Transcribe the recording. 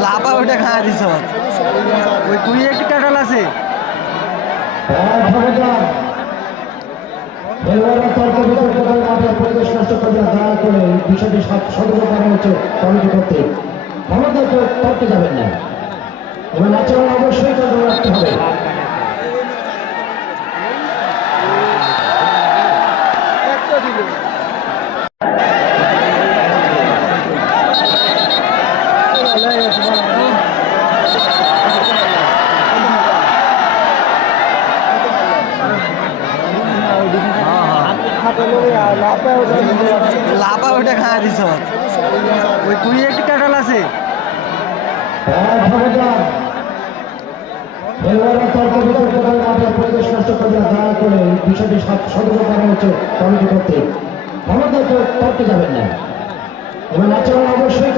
Lava ওটা খাওয়া দিছ। ওই তুই একটি কাঁঠাল আছে। করে পরিবেশ নষ্ট করবে না দয়া করে বিষয়টি সত- সতর্ক করা হচ্ছে কমিটি কর্তৃক। ক্ষমতা তো তর্কে যাবেন না। এবং আচরণ অবশ্যই কন্ট্রোল রাখতে হবে। লাভা ওটা খাওয়া দিছ। ওই তুই একটি কাঁঠাল আছে। খেলোয়াড়রা তর্ক করে পরিবেশ নষ্ট করবে না, দয়া করে বিষয়টি সতর্ক হচ্ছে কমিটি কর্তৃক। না। এবং অবশ্যই